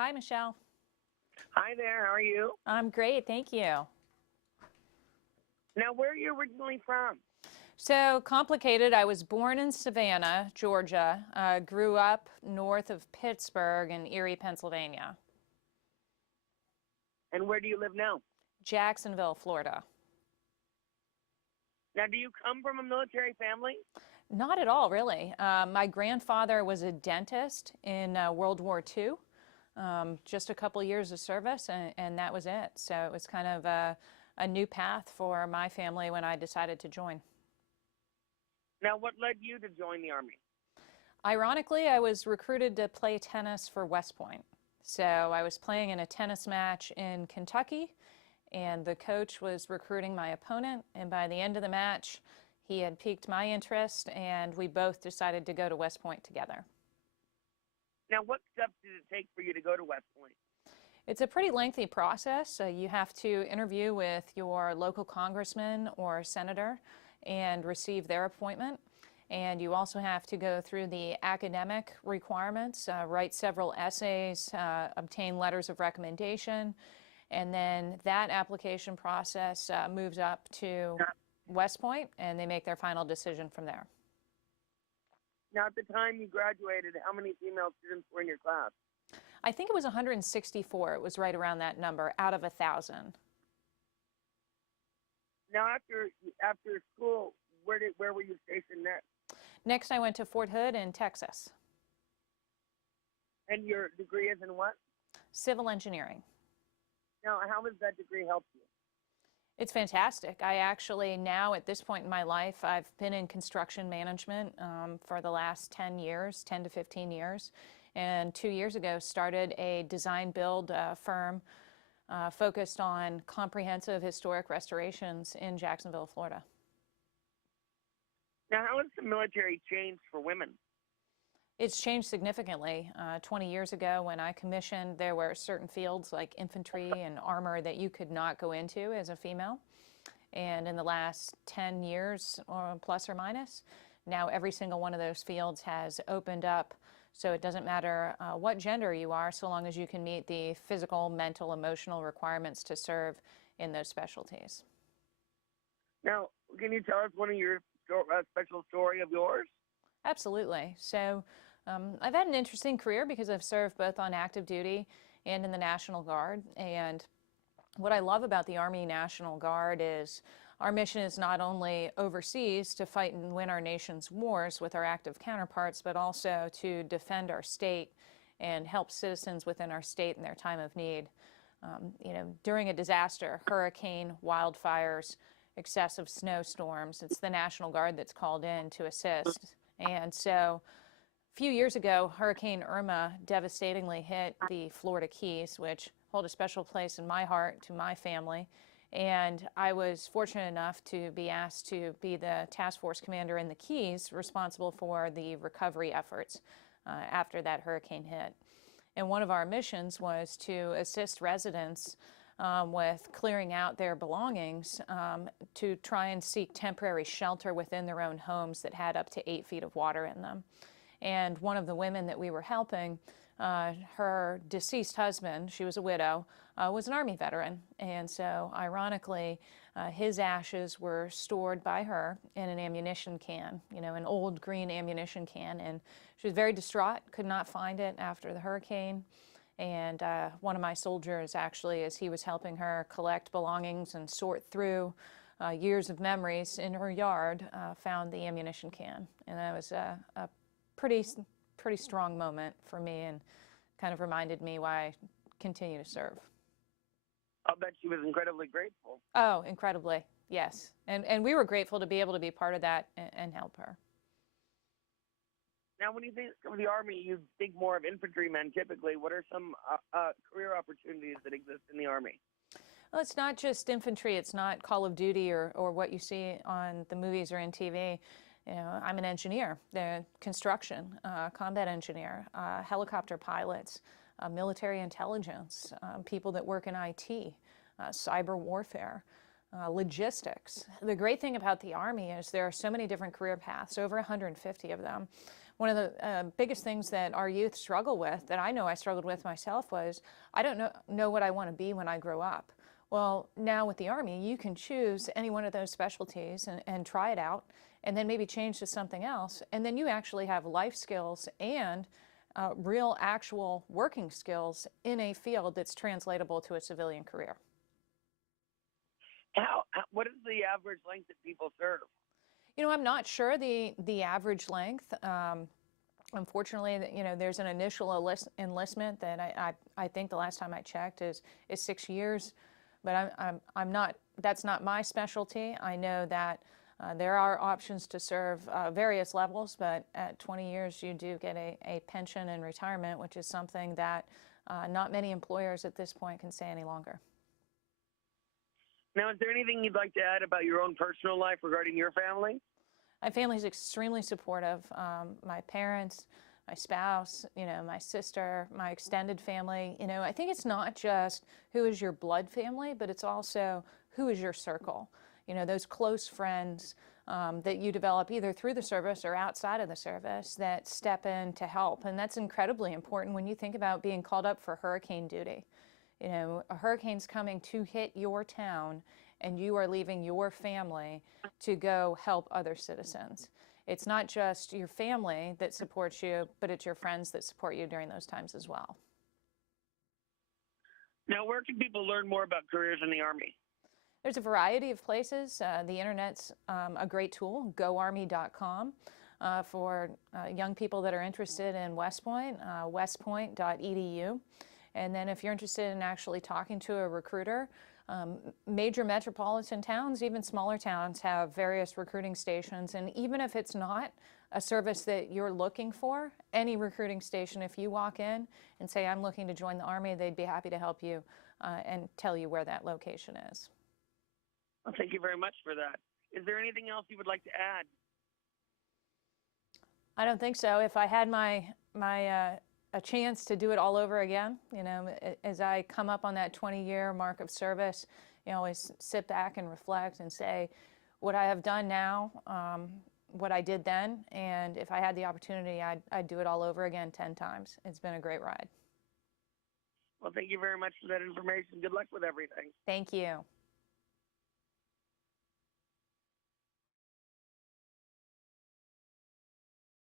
Hi, Michelle. Hi there, how are you? I'm great, thank you. Now, where are you originally from? So complicated. I was born in Savannah, Georgia, grew up north of Pittsburgh in Erie, Pennsylvania. And where do you live now? Jacksonville, Florida. Now, do you come from a military family? Not at all, really. My grandfather was a dentist in World War II, just a couple years of service, and that was it. So it was kind of a new path for my family when I decided to join. Now, what led you to join the Army? Ironically, I was recruited to play tennis for West Point. So I was playing in a tennis match in Kentucky, and the coach was recruiting my opponent. And by the end of the match, he had piqued my interest, and we both decided to go to West Point together. Now, what steps did it take for you to go to West Point? It's a pretty lengthy process. So you have to interview with your local congressman or senator and receive their appointment. And you also have to go through the academic requirements, write several essays, obtain letters of recommendation, and then that application process moves up to West Point, and they make their final decision from there. Now, at the time you graduated, how many female students were in your class? I think it was 164. It was right around that number out of 1,000. Now, after school, where were you stationed next? Next, I went to Fort Hood in Texas. And your degree is in what? Civil engineering. Now, how has that degree helped you? It's fantastic. I actually now, at this point in my life, I've been in construction management for the last 10 years, 10 to 15 years. And 2 years ago, started a design build firm focused on comprehensive historic restorations in Jacksonville, Florida. Now, how has the military changed for women? It's changed significantly. 20 years ago, when I commissioned, there were certain fields like infantry and armor that you could not go into as a female. And in the last 10 years, or plus or minus, now every single one of those fields has opened up. So it doesn't matter what gender you are, so long as you can meet the physical, mental, emotional requirements to serve in those specialties. Now, can you tell us one of your special story of yours? Absolutely. So I've had an interesting career because I've served both on active duty and in the National Guard. And what I love about the Army National Guard is our mission is not only overseas to fight and win our nation's wars with our active counterparts, but also to defend our state and help citizens within our state in their time of need. During a disaster, hurricane, wildfires, excessive snowstorms, it's the National Guard that's called in to assist. And so a few years ago, Hurricane Irma devastatingly hit the Florida Keys, which hold a special place in my heart to my family. And I was fortunate enough to be asked to be the task force commander in the Keys, responsible for the recovery efforts after that hurricane hit. And one of our missions was to assist residents with clearing out their belongings to try and seek temporary shelter within their own homes that had up to 8 feet of water in them. And one of the women that we were helping, her deceased husband, she was a widow, was an Army veteran. And so ironically, his ashes were stored by her in an ammunition can, an old green ammunition can. And she was very distraught, could not find it after the hurricane. And one of my soldiers, actually, as he was helping her collect belongings and sort through years of memories in her yard, found the ammunition can. And that was a pretty strong moment for me, and kind of reminded me why I continue to serve. I'll bet she was incredibly grateful. Oh, incredibly, yes. And we were grateful to be able to be part of that and help her. Now, when you think of the Army, you think more of infantrymen typically. What are some career opportunities that exist in the Army? Well, it's not just infantry. It's not Call of Duty or what you see on the movies or in TV. I'm an engineer, the construction, combat engineer, helicopter pilots, military intelligence, people that work in IT, cyber warfare, logistics. The great thing about the Army is there are so many different career paths, over 150 of them, one of the biggest things that our youth struggle with, that I know I struggled with myself, was I don't know what I want to be when I grow up. Well, now with the Army, you can choose any one of those specialties and try it out, and then maybe change to something else. And then you actually have life skills and real actual working skills in a field that's translatable to a civilian career. What is the average length that people serve? You know, I'm not sure the average length. Unfortunately, you know, there's an initial enlistment that I think the last time I checked is 6 years, but I'm not. That's not my specialty. I know that there are options to serve various levels, but at 20 years you do get a pension and retirement, which is something that not many employers at this point can say any longer. Now, is there anything you'd like to add about your own personal life regarding your family? My family is extremely supportive. My parents, my spouse, you know, my sister, my extended family. You know, I think it's not just who is your blood family, but it's also who is your circle. You know, those close friends that you develop either through the service or outside of the service that step in to help. And that's incredibly important when you think about being called up for hurricane duty. You know, a hurricane's coming to hit your town, and you are leaving your family to go help other citizens. It's not just your family that supports you, but it's your friends that support you during those times as well. Now, where can people learn more about careers in the Army? There's a variety of places. The internet's a great tool, goarmy.com. For young people that are interested in West Point, westpoint.edu. And then if you're interested in actually talking to a recruiter, major metropolitan towns, even smaller towns, have various recruiting stations. And even if it's not a service that you're looking for, any recruiting station, if you walk in and say, I'm looking to join the Army, they'd be happy to help you and tell you where that location is. Well, thank you very much for that. Is there anything else you would like to add? I don't think so. If I had a chance to do it all over again, you know, as I come up on that 20-year mark of service, you know, always sit back and reflect and say, what I have done now, what I did then, and if I had the opportunity, I'd do it all over again 10 times. It's been a great ride. Well, thank you very much for that information. Good luck with everything. Thank you.